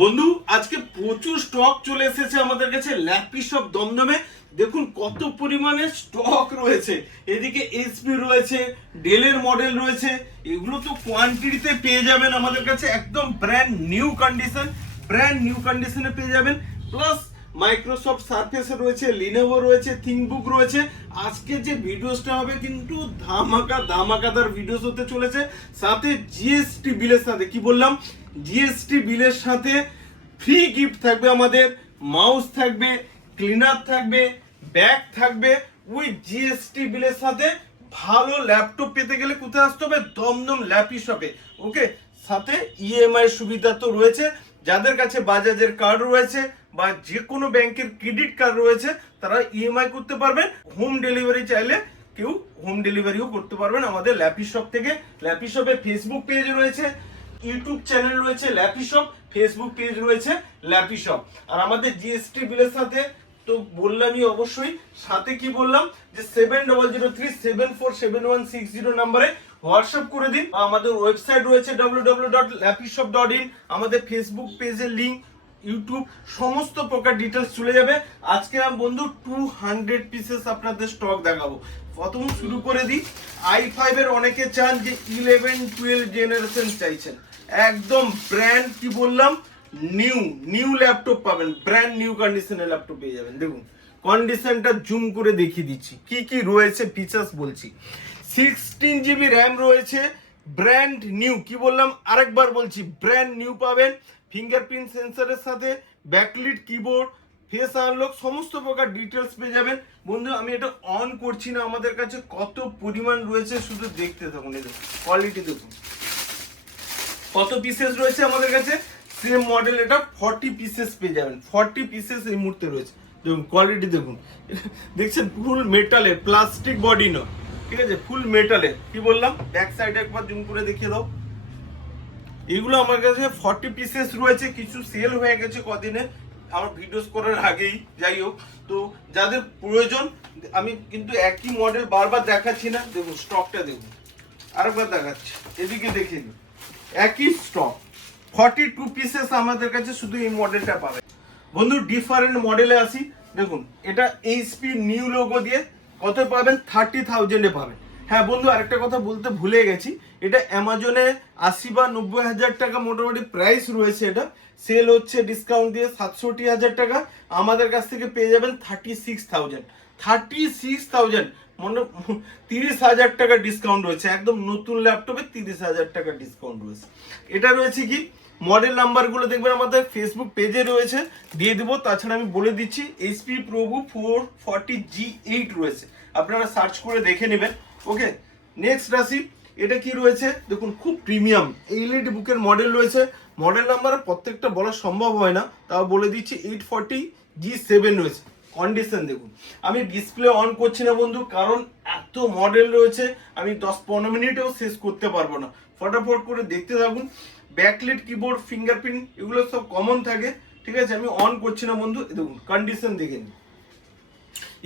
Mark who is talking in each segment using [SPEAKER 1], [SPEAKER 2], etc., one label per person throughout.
[SPEAKER 1] বন্ধু, আজকে প্রচুর স্টক চলে এসেছে আমাদের কাছে ল্যাপটপ দমদমে। দেখুন কত পরিমাণে স্টক রয়েছে। এদিকে এসপি রয়েছে ডেলের মডেল রয়েছে। এগুলো তো কোয়ান্টিটিতে পেয়ে যাবেন আমাদের কাছে, একদম brand new condition brand new কন্ডিশনে পেয়ে যাবেন। প্লাস মাইক্রোসফট সার্ফেস রয়েছে লিনোভো রয়েছে থিংবুক রয়েছে। আজকে যে ভিডিওসটা হবে কিন্তু ধামাকা, ধামাকাদার ভিডিওস হতে চলেছে। সাথে জিএসটি বিলের সাথে, কি বললাম? জিএসটি বিলের সাথে ফ্রি গিফট থাকবে আমাদের মাউস থাকবে ক্লিনার থাকবে ব্যাগ থাকবে। উইথ জিএসটি বিলের সাথে ভালো ল্যাপটপ পেতে গেলে কোথায় আসতে হবে? দমদম ল্যাপি শপে ওকে সাথে ইএমআই সুবিধা তো রয়েছে। যাদের কাছে বাজাজের কার্ড রয়েছে বা যে কোনো ব্যাংকের ক্রেডিট কার্ড রয়েছে, তারা ইএমআই করতে পারবেন। হোম ডেলিভারি চাইলে কেউ হোম ডেলিভারিও করতে পারবেন আমাদের ল্যাপি শপ থেকে। ল্যাপি শপে ফেসবুক পেজ রয়েছে ইউটিউব চ্যানেল রয়েছে ল্যাপি শপ ফেসবুক পেজ রয়েছে ল্যাপি শপ আর আমাদের জিএসটি বিলের সাথে তো বললামই অবশ্যই, সাথে কি বললাম যে seven double zero three seven four seven one six zero নাম্বারে হোয়াটসঅ্যাপ করে দিন। আমাদের ওয়েবসাইট রয়েছে ডাব্লিউ ডট ডট ইন আমাদের ফেসবুক পেজের লিঙ্ক ইউটিউব সমস্ত প্রকার ডিটেলস চলে যাবে। আজকে আমি বন্ধু টু হান্ড্রেড পিসেস আপনাদের স্টক দেখাবো। প্রথম শুরু করে দিই। আই ফাইভের অনেকে চান যে ইলেভেন টুয়েলভ জেনারেশন চাইছেন। একদম ব্র্যান্ড কি বললাম? নিউ নিউ ল্যাপটপ পাবেন। ব্র্যান্ড নিউ কন্ডিশনের ল্যাপটপ পেয়ে যাবেন। দেখুন কন্ডিশনটা জুম করে দেখিয়ে দিচ্ছি। কি কি রয়েছে ফিচার্স বলছি। সিক্সটিন জিবি র্যাম রয়েছে ব্র্যান্ড নিউ কি বললাম? আরেকবার বলছি ব্র্যান্ড নিউ পাবেন। ফিঙ্গারপ্রিন্ট সেন্সারের সাথে ব্যাকলিট কিবোর্ড ফেস আনলক সমস্ত প্রকার ডিটেলস পেয়ে যাবেন। বন্ধু, আমি এটা অন করছি না, আমাদের কাছে কত পরিমাণ রয়েছে, শুধু দেখতে থাকুন এদের কোয়ালিটি দেখুন। কত পিসেস রয়েছে আমাদের কাছে? সেম মডেল এটা ফর্টি পিসেস পেয়ে যাবেন। ফর্টি পিসেস এই মুহূর্তে রয়েছে। দেখুন কোয়ালিটি দেখুন। দেখছেন ফুল মেটালে প্লাস্টিক বডি নয়। ঠিক আছে? ফুল মেটালে কি বললাম? ব্যাক সাইডে একবার জুম করে দেখিয়ে দাও। এগুলো আমার কাছে ফর্টি পিসেস রয়েছে। কিছু সেল হয়ে গেছে কদিনে। আমার ভিডিওস করার আগেই। যাই হোক, তো যাদের প্রয়োজন, আমি কিন্তু একই মডেল বারবার দেখাচ্ছি না। দেখুন স্টকটা দেখুন। আরেকবার দেখাচ্ছি। এদিকে দেখে নিন। একই স্টক ফর্টি টু পিসেস আমাদের কাছে শুধু এই মডেলটা পাবে। বন্ধু ডিফারেন্ট মডেলে আসি। দেখুন, এটা এইচপি নিউ লোগো দিয়ে কত পাবেন? থার্টি থাউজেন্ডে পাবেন। হ্যাঁ বন্ধু, আরেকটা কথা বলতে ভুলে গেছি। এটা অ্যামাজনে আশি বা নব্বই হাজার টাকা মোটামুটি প্রাইস রয়েছে এটা। সেল হচ্ছে ডিসকাউন্ট দিয়ে সাতষট্টি হাজার টাকা। আমাদের কাছ থেকে পেয়ে যাবেন thirty six thousand thirty six thousand মনে তিরিশ হাজার টাকা ডিসকাউন্ট রয়েছে, একদম নতুন ল্যাপটপে তিরিশ হাজার টাকা ডিসকাউন্ট রয়েছে। এটা রয়েছে কি? মডেল নাম্বারগুলো দেখবেন আমাদের ফেসবুক পেজে রয়েছে, দিয়ে দেবো। তাছাড়া আমি বলে দিচ্ছি এইচপি প্রভু ফোর ফর্টি জি এইট রয়েছে। আপনারা সার্চ করে দেখে নেবেন। ওকে নেক্সট রাশি, এটা কি রয়েছে? দেখুন, খুব প্রিমিয়াম এইলিট বুকের মডেল রয়েছে। মডেল নাম্বার প্রত্যেকটা বলা সম্ভব হয় না। তাও বলে দিচ্ছি এইট ফর্টি জি সেভেন রয়েছে। কন্ডিশন দেখুন। আমি ডিসপ্লে অন করছি না বন্ধু, কারণ এত মডেল রয়েছে, আমি দশ পনেরো মিনিটেও শেষ করতে পারব না। ফটাফট করে দেখতে থাকুন ব্যাকলিট কিবোর্ড ফিঙ্গারপ্রিন্ট এগুলো সব কমন থাকে, ঠিক আছে? আমি অন করছি না বন্ধু দেখুন কন্ডিশন দেখে নিন।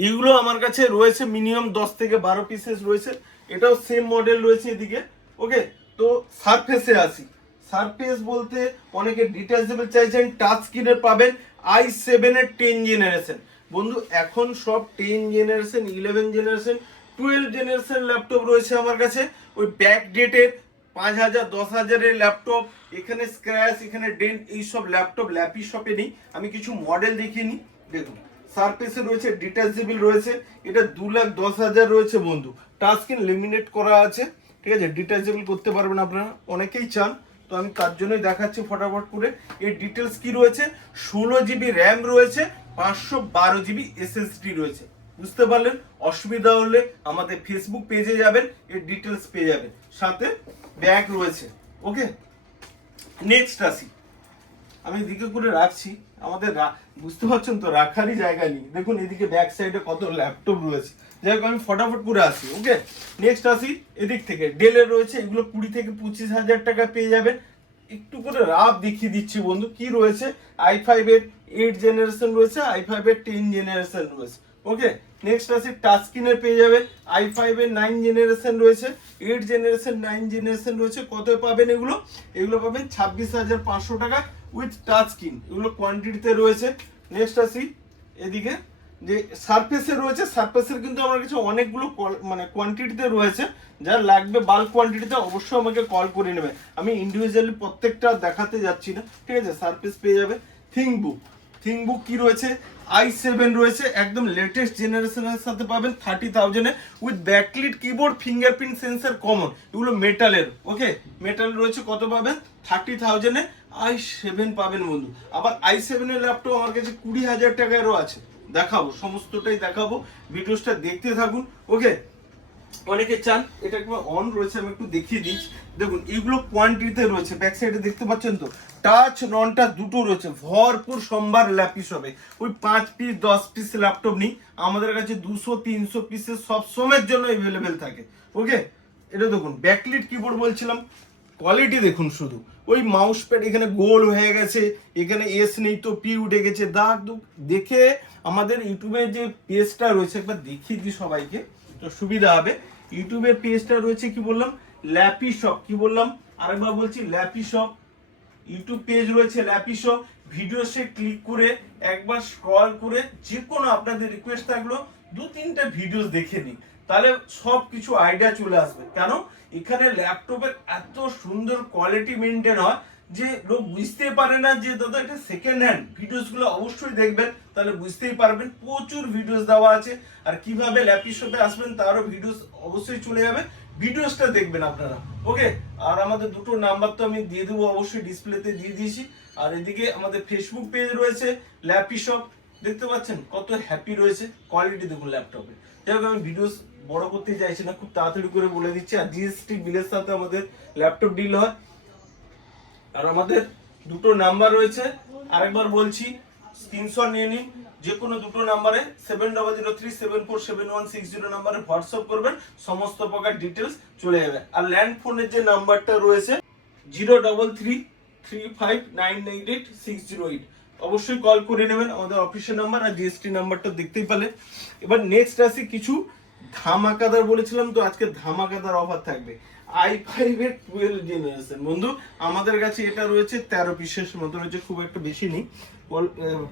[SPEAKER 1] এগুলো আমার কাছে রয়েছে মিনিমাম দশ থেকে বারো পিসেস রয়েছে, এটাও সেম মডেল রয়েছে এদিকে ওকে তো সারফেসে আসি। সারফেস বলতে অনেকে ডিটাচেবল চাইছেন টাচ স্ক্রিনের পাবেন আই সেভেনের টেন জেনারেশন বন্ধু, এখন সব ten generation eleven generation twelve generation laptop রয়েছে আমার কাছে। ওই ব্যাক ডেটের পাঁচ হাজার, দশ হাজারের ল্যাপটপ এখানে স্ক্র্যাচ এখানে ডেন্ট এইসব ল্যাপটপ ল্যাপি শপে নেই। আমি কিছু মডেল দেখিয়ে নিই। দেখুন সারফেসে রয়েছে ডিটাচেবল রয়েছে। এটা দু লাখ, দশ হাজার রয়েছে বন্ধু। টাচ স্ক্রিন লিমিনেট করা আছে। ঠিক আছে? ডিটাচেবল করতে পারবেন আপনারা। অনেকেই চান তো আমি তার জন্যই দেখাচ্ছি ফটাফট করে। এর ডিটেলস কি রয়েছে? ষোলো জিবি র্যাম রয়েছে, পাঁচশো বারো জিবি এসএসডি রয়েছে। বুঝতে পারলেন? অসুবিধা হলে আমাদের ফেসবুক পেজে যাবেন, এর ডিটেলস পেয়ে যাবেন। সাথে ব্যাগ রয়েছে ওকে নেক্সট আসি। আমি এদিকে করে রাখছি। আমাদের বুঝতে পারছেন তো, রাখারই জায়গা নেই। দেখুন, এদিকে ব্যাক সাইডে কত ল্যাপটপ রয়েছে। যাই হোক, আমি ফটাফট করে আসি ওকে নেক্সট আসি এদিক থেকে ডেলের রয়েছে, এগুলো কুড়ি থেকে পঁচিশ হাজার টাকা পেয়ে যাবেন। একটু করে রাফ দেখিয়ে দিচ্ছি বন্ধু, কি রয়েছে? আই ফাইভ এর এইট জেনারেশন রয়েছে আই ফাইভ এর টেন জেনারেশন রয়েছে ওকে নেক্সট আসি টাচস্ক্রিনের পেয়ে যাবেন আই ফাইভ এর নাইন জেনারেশন রয়েছে এইট জেনারেশন নাইন জেনারেশন রয়েছে, কত পাবেন এগুলো? এগুলো পাবেন ছাব্বিশ হাজার পাঁচশো টাকা উইথ টাচ স্ক্রিন এগুলো কোয়ান্টিটিতে রয়েছে। নেক্সট আসি, এদিকে যে সারফেসে রয়েছে সারফেসের কিন্তু আমার কাছে অনেকগুলো মানে কোয়ান্টিটিতে রয়েছে। যা লাগবে বাল্ক কোয়ান্টিটিতে অবশ্যই আমাকে কল করে নেবে। আমি ইন্ডিভিজুয়ালি প্রত্যেকটা দেখাতে যাচ্ছি না, ঠিক আছে? সারফেস পেয়ে যাবে থিঙ্ক বুক থিঙ্ক বুক কি রয়েছে? আই সেভেন রয়েছে, একদম লেটেস্ট জেনারেশনের সাথে পাবেন thirty থাউজেন্ডে with backlit keyboard fingerprint sensor common এগুলো মেটালের ওকে মেটাল রয়েছে কত পাবেন? থার্টি থাউজেন্ডে আই সেভেন পাবেন বন্ধু। আবার আই সেভেনের ল্যাপটপ আমার কাছে কুড়ি হাজার টাকারও আছে। দেখাবো, সমস্তটাই দেখাবো। ভিডিওসটা দেখতে থাকুন, ওকে? অনেকে চান, এটা একটু অন রয়েছে, আমি একটু দেখিয়ে দিচ্ছি দেখুন, এগুলো কোয়ান্টিটিতে রয়েছে ব্যাক সাইডে দেখতে পাচ্ছেন তো? টাচ নন টাচ দুটো রয়েছে, ভরপুর সোমবার ল্যাপিস হবে। ওই পাঁচ পিস দশ পিস ল্যাপটপ নেই, আমাদের কাছে দুশো, তিনশো পিসের সব সময়ের জন্য অ্যাভেলেবেল থাকে, ওকে? এটা দেখুন ব্যাকলিট কিবোর্ড বলছিলাম কোয়ালিটি দেখুন শুধু। ওই মাউস প্যাড এখানে গোল হয়ে গেছে, এখানে এস নেই তো পি উঠে গেছে। দাগ দেখে আমাদের ইউটিউবের যে পেজটা রয়েছে, একবার দেখিয়ে দিই সবাইকে, তো সুবিধা হবে। ইউটিউবের পেজটা রয়েছে কি বললাম? ল্যাপি শপ কি বললাম? আরেকবার বলছি ল্যাপি শপ ইউটিউব পেজ রয়েছে ল্যাপি শপ ভিডিওসে ক্লিক করে একবার স্ক্রল করে যে কোনো আপনাদের রিকোয়েস্ট থাকল দু তিনটা ভিডিওস দেখে নিন। তাহলে সব কিছু আইডিয়া চলে আসবে। কেন? এখানে ল্যাপটপের এত সুন্দর কোয়ালিটি মেনটেন হয় যে লোক বুঝতে পারে না যে, দাদা, এটা সেকেন্ড হ্যান্ড ভিডিওসগুলো অবশ্যই দেখবেন। তাহলে বুঝতেই পারবেন, প্রচুর ভিডিওস দেওয়া আছে। আর কীভাবে ল্যাপি শপে আসবেন, তারও ভিডিওস অবশ্যই চলে যাবে। ভিডিওসটা দেখবেন আপনারা। ওকে? আর আমাদের দুটো নাম্বার তো আমি দিয়ে দেবো অবশ্যই ডিসপ্লেতে দিয়ে দিয়েছি। আর এদিকে আমাদের ফেসবুক পেজ রয়েছে ল্যাপি শপ দেখতে পাচ্ছেন? কত হ্যাপি রয়েছে। কোয়ালিটি দেখুন ল্যাপটপে যাই হোক, আমি ভিডিওস বড় করতে চাইছি না, খুব তাড়াতাড়ি করে বলে দিচ্ছি। আর জিএসটি বিলের সাথে আমাদের ল্যাপটপ ডিল হয়। আর আমাদের দুটো নাম্বার রয়েছে। আরেকবার বলছি স্ক্রিনশট নিয়ে নিন। যে কোনো দুটো নাম্বারে seven double zero three seven four seven one six zero নাম্বারে হোয়াটসঅ্যাপ করবেন, সমস্ত প্রকার ডিটেলস চলে যাবে। আর ল্যান্ড ফোনের যে নাম্বারটা রয়েছে zero double three three five nine nine eight six zero eight অবশ্যই কল করে নেবেন। আমাদের অফিসের নাম্বার আর জিএসটি নাম্বারটা দেখতেই পেলে এবার নেক্সট আসি কিছু ধামাকাদার বলেছিলাম তো আজকে ধামাকাদার অফার থাকবে। আই ফাইভ এর টুয়েলভ জেনারেশন বন্ধু, আমাদের কাছে এটা রয়েছে, তেরো পিসের মতো রয়েছে, খুব একটা বেশি নেই।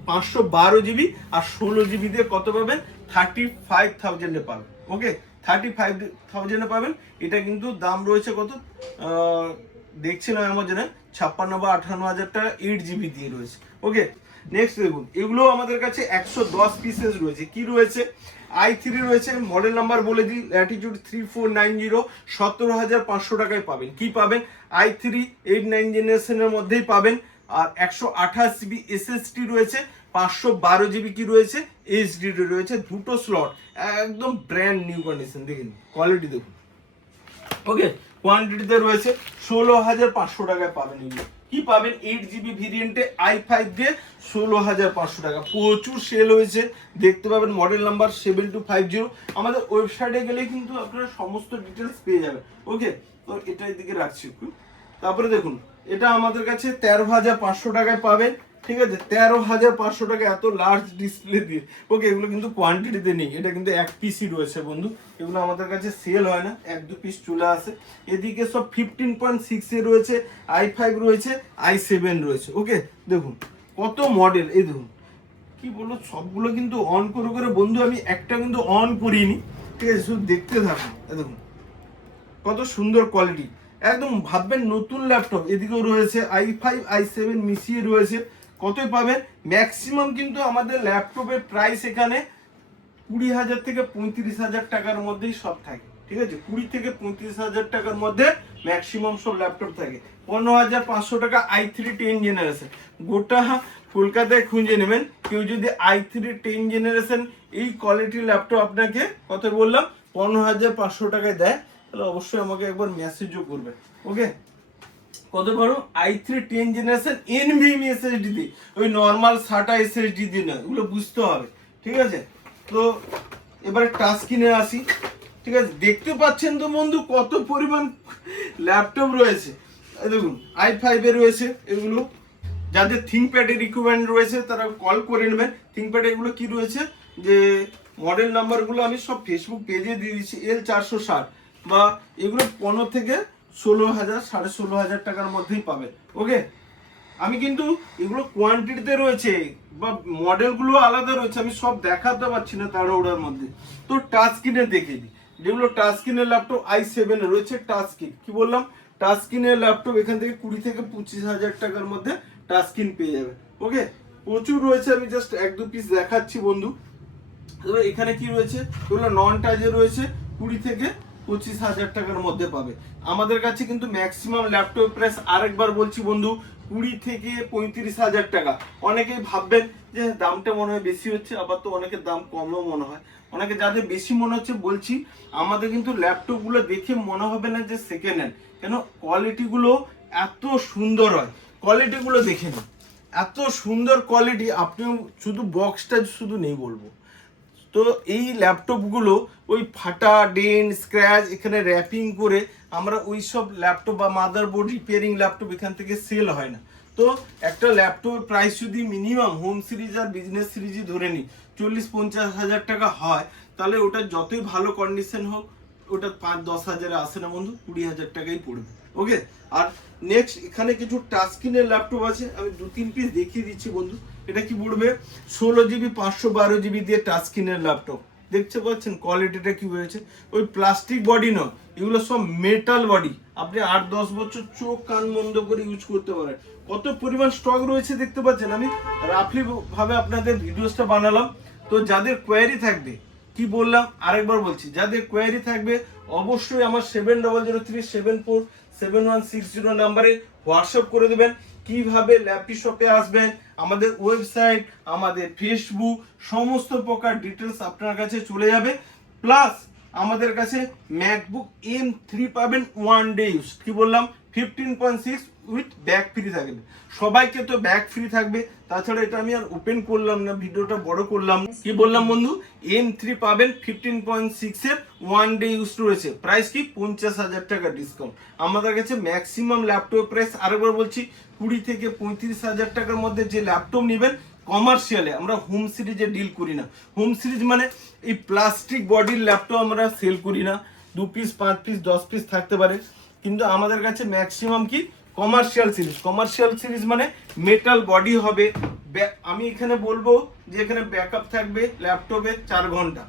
[SPEAKER 1] পাঁচশো বারো জিবি আর ষোলো জিবি দিয়ে কত পাবেন? থার্টি ফাইভ থাউজেন্ডে পাবেন। ওকে থার্টি ফাইভ থাউজেন্ডে পাবেন। এটা কিন্তু দাম রয়েছে কত? দেখছিলাম অ্যামাজনে, ছাপ্পান্ন বা আঠান্ন হাজার টাকা এইট জিবি দিয়ে রয়েছে। ওকে নেক্সট দেখুন এগুলো আমাদের কাছে একশো দশ পিসেস রয়েছে। কি রয়েছে? আই থ্রি রয়েছে মডেল নাম্বার বলে দিই Latitude three four nine zero সতেরো হাজার পাঁচশো টাকায় পাবেন। কি পাবেন? আই থ্রি এইট নাইন জেনারেশনের মধ্যেই পাবেন। আর একশো আঠাশ জিবি এসএসডি রয়েছে, পাঁচশো বারো জিবি কি রয়েছে? এইচডি রয়েছে, দুটো স্লট একদম ব্র্যান্ড নিউ কন্ডিশন দেখুন কোয়ালিটি দেখুন। ওকে কোয়ান্টিটিতে রয়েছে, ষোলো হাজার পাঁচশো টাকায় পাবেন এগুলো। কি পাবেন? এইট জিবি ভেরিয়েন্টে আই ফাইভ দিয়ে ষোলো হাজার পাঁচশো টাকা। প্রচুর সেল হয়েছে। দেখতে পাবেন model number seven two five zero আমাদের ওয়েবসাইটে গেলে কিন্তু আপনারা সমস্ত ডিটেলস পেয়ে যাবেন। ওকে তো এটা এদিকে রাখছি একটু। তারপরে দেখুন, এটা আমাদের কাছে তেরো হাজার পাঁচশো টাকায় পাবেন। ঠিক আছে, তেরো হাজার পাঁচশো টাকা এত লার্জ ডিসপ্লে দিয়ে। ওকে এগুলো কিন্তু কোয়ান্টিটিতে নেই, এটা কিন্তু এক পিসই রয়েছে বন্ধু। এগুলো আমাদের কাছে সেল হয় না, এক দু পিস চলে আসে এদিকে সব ফিফটিন পয়েন্ট সিক্স রয়েছে আই ফাইভ রয়েছে আই সেভেন রয়েছে। ওকে দেখুন, কত মডেল এই দেখুন। কি বলব, সবগুলো কিন্তু অন করে করে, বন্ধু, আমি একটা কিন্তু অন করিনি। ঠিক আছে, শুধু দেখতে থাকুন দেখুন। কত সুন্দর কোয়ালিটি একদম ভাববেন নতুন ল্যাপটপ এদিকেও রয়েছে আই ফাইভ আই সেভেন মিশিয়ে রয়েছে। কতই পাবেন? ম্যাক্সিমাম কিন্তু আমাদের ল্যাপটপের প্রাইস এখানে কুড়ি হাজার থেকে পঁয়ত্রিশ হাজার টাকার মধ্যেই সব থাকে। ঠিক আছে? কুড়ি থেকে পঁয়ত্রিশ হাজার টাকার মধ্যে ম্যাক্সিমাম সব ল্যাপটপ থাকে। পনেরো হাজার পাঁচশো টাকা আই থ্রি টেন জেনারেশন গোটা কলকাতায় খুঁজে নেবেন। কেউ যদি আই থ্রি টেন জেনারেশন এই কোয়ালিটির ল্যাপটপ আপনাকে কত বললাম? পনেরো হাজার পাঁচশো টাকায় দেয়, তাহলে অবশ্যই আমাকে একবার মেসেজও করবে ওকে কত বড় i three ten generation NVM SSD দিয়ে ওই নর্মাল সাটা এসএসডি দিয়ে না ওগুলো বুঝতে হবে। ঠিক আছে? তো এবারে টাচ কিনে আসি। ঠিক আছে? দেখতে পাচ্ছেন তো বন্ধু কত পরিমাণ ল্যাপটপ রয়েছে। দেখুন আই ফাইভে রয়েছে এগুলো। যাদের থিঙ্কপ্যাডের রিকোয়ারমেন্ট রয়েছে, তারা কল করে নেবেন। থিঙ্কপ্যাডে এগুলো কি রয়েছে? যে মডেল নাম্বারগুলো আমি সব ফেসবুক পেজে দিয়ে দিচ্ছি। এল চারশো ষাট বা এগুলো পনেরো থেকে ষোলো হাজার, সাড়ে ষোলো হাজার টাকার মধ্যেই পাবেন ওকে? আমি কিন্তু এগুলো কোয়ান্টিটিতে রয়েছে, বা মডেলগুলো আলাদা রয়েছে, আমি সব দেখাতে পারছি না তাড়াহুড়ার মধ্যে। তো টাচ স্ক্রিনে দেখে দিই যেগুলো টাচ ল্যাপটপ আই সেভেন রয়েছে টাচ স্ক্রিন কি বললাম? টাচ স্ক্রিনের ল্যাপটপ এখান থেকে কুড়ি থেকে পঁচিশ হাজার টাকার মধ্যে টাচস্ক্রিন পেয়ে যাবে। ওকে? প্রচুর রয়েছে, আমি জাস্ট এক দু পিস দেখাচ্ছি বন্ধু। এখানে কি রয়েছে? এগুলো নন টাচে রয়েছে, কুড়ি থেকে পঁচিশ হাজার টাকার মধ্যে পাবে। আমাদের কাছে কিন্তু ম্যাক্সিমাম ল্যাপটপ প্রাইস আরেকবার বলছি বন্ধু, কুড়ি থেকে পঁয়ত্রিশ হাজার টাকা। অনেকেই ভাববেন যে দামটা মনে হয় বেশি হচ্ছে, আবার তো অনেকের দাম কমও মনে হয়। অনেকে যাদের বেশি মনে হচ্ছে বলছি, আমাদের কিন্তু ল্যাপটপগুলো দেখে মনে হবে না যে সেকেন্ড হ্যান্ড কেন? কোয়ালিটিগুলো এত সুন্দর হয়। কোয়ালিটিগুলো দেখে নিন। এত সুন্দর কোয়ালিটি আপনিও শুধু বক্সটা শুধু নেই বলব। তো এই ল্যাপটপগুলো ওই ফাটা, ডেন স্ক্র্যাচ এখানে র্যাপিং করে আমরা ওই সব ল্যাপটপ বা মাদারবোর্ড রিপেয়ারিং ল্যাপটপ এখান থেকে সেল হয় না। তো একটা ল্যাপটপের প্রাইস যদি মিনিমাম হোম সিরিজ আর বিজনেস সিরিজই ধরে নিই, চল্লিশ পঞ্চাশ হাজার টাকা হয়, তাহলে ওটা যতই ভালো কন্ডিশন হোক, ওটা পাঁচ দশ হাজারে আসে না বন্ধু, কুড়ি হাজার টাকাই পড়বে। ওকে আর নেক্সট এখানে কিছু টাচ স্ক্রিনের ল্যাপটপ আছে, আমি দু তিন পিস দেখিয়ে দিচ্ছি বন্ধু। এটা কি পড়বে ষোলো জিবি পাঁচশো বারো জিবি দিয়ে টাচ ল্যাপটপ দেখতে পাচ্ছেন কোয়ালিটিটা কি হয়েছে? ওই প্লাস্টিক বডি নয়, এগুলো সব মেটাল বডি আপনি আট, দশ বছর চোখ, কান বন্ধ করে ইউজ করতে পারেন। কত পরিমাণ স্টক রয়েছে দেখতে পাচ্ছেন আমি? রাফলি ভাবে আপনাদের ভিডিওসটা বানালাম। তো যাদের কোয়ারি থাকবে, কি বললাম? আরেকবার বলছি, যাদের কোয়ারি থাকবে, অবশ্যই আমার seven double zero three seven four seven one six zero নাম্বারে হোয়াটসঅ্যাপ করে দেবেন। কীভাবে ল্যাপি শপে আসবেন, আমাদের ওয়েবসাইট, আমাদের ফেসবুক সমস্ত প্রকার ডিটেলস আপনার কাছে চলে যাবে। প্লাস আমাদের কাছে ম্যাকবুক এম থ্রি পাবেন ওয়ান ডে ইউজ কি বললাম? Fifteen point six with back free থাকবে। সবাইকে তো ব্যাক ফ্রি থাকবে, তাছাড়া এটা আমি আর ওপেন করলাম না, ভিডিওটা বড় করলাম। কি বললাম বন্ধু? এম থ্রি পাবেন ফিফটিন পয়েন্ট সিক্স এর ওয়ান ডে ইউজ রয়েছে। প্রাইস কি? পঞ্চাশ হাজার টাকা ডিসকাউন্ট আমাদের কাছে ম্যাক্সিমাম ল্যাপটপ প্রাইস আরেকবার বলছি, কুড়ি থেকে পঁয়ত্রিশ হাজার টাকার মধ্যে যে ল্যাপটপ নেবেন কমার্শিয়ালে আমরা হোম সিরিজে ডিল করি না। হোম সিরিজ মানে এই প্লাস্টিক বডির ল্যাপটপ আমরা সেল করি না। দু পিস পাঁচ পিস দশ পিস থাকতে পারে। কিন্তু আমাদের কাছে ম্যাক্সিমাম কি? কমার্শিয়াল সিরিজ কমার্শিয়াল সিরিজ মানে মেটাল বডি হবে। আমি এখানে বলব যে এখানে ব্যাকআপ থাকবে ল্যাপটপে চার ঘণ্টা।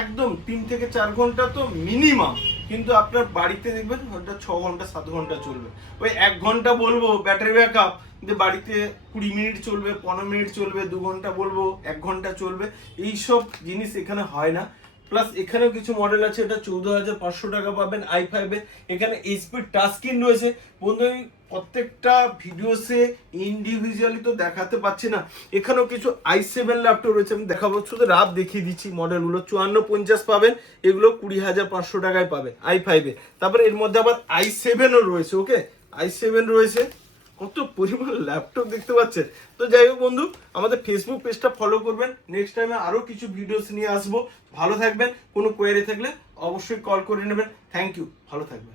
[SPEAKER 1] একদম তিন থেকে চার ঘণ্টা তো মিনিমাম কিন্তু আপনার বাড়িতে দেখবেন ওটা ছ ঘণ্টা, সাত ঘণ্টা চলবে। ওই এক ঘণ্টা বলব ব্যাটারি ব্যাকআপ যে বাড়িতে কুড়ি মিনিট চলবে, পনেরো মিনিট চলবে, দু ঘণ্টা বলব, এক ঘণ্টা চলবে। এইসব জিনিস এখানে হয় না। প্লাস এখানেও কিছু মডেল আছে, এটা চৌদ্দ হাজার পাঁচশো টাকা পাবেন আই ফাইভে এখানে এইচপি টাচ স্ক্রিন রয়েছে। বন্ধু, আমি প্রত্যেকটা ভিডিওসে ইন্ডিভিজুয়ালি তো দেখাতে পাচ্ছি না। এখানেও কিছু আই সেভেন ল্যাপটপ রয়েছে, আমি দেখাবো। শুধু রাত দেখিয়ে দিচ্ছি মডেলগুলো চুয়ান্ন পঞ্চাশ পাবেন, এগুলো কুড়ি হাজার পাঁচশো টাকায় পাবেন আই ফাইভে তারপরে এর মধ্যে আবার আই সেভেনও রয়েছে ওকে আই সেভেন রয়েছে। কত পরিমাণ ল্যাপটপ দেখতে পাচ্ছেন? তো যাই হোক বন্ধু, আমাদের ফেসবুক পেজটা ফলো করবেন। নেক্সট টাইমে আরও কিছু ভিডিওস নিয়ে আসব। ভালো থাকবেন, কোনো কোয়ারি থাকলে অবশ্যই কল করে নেবেন। থ্যাংক ইউ ভালো থাকবেন।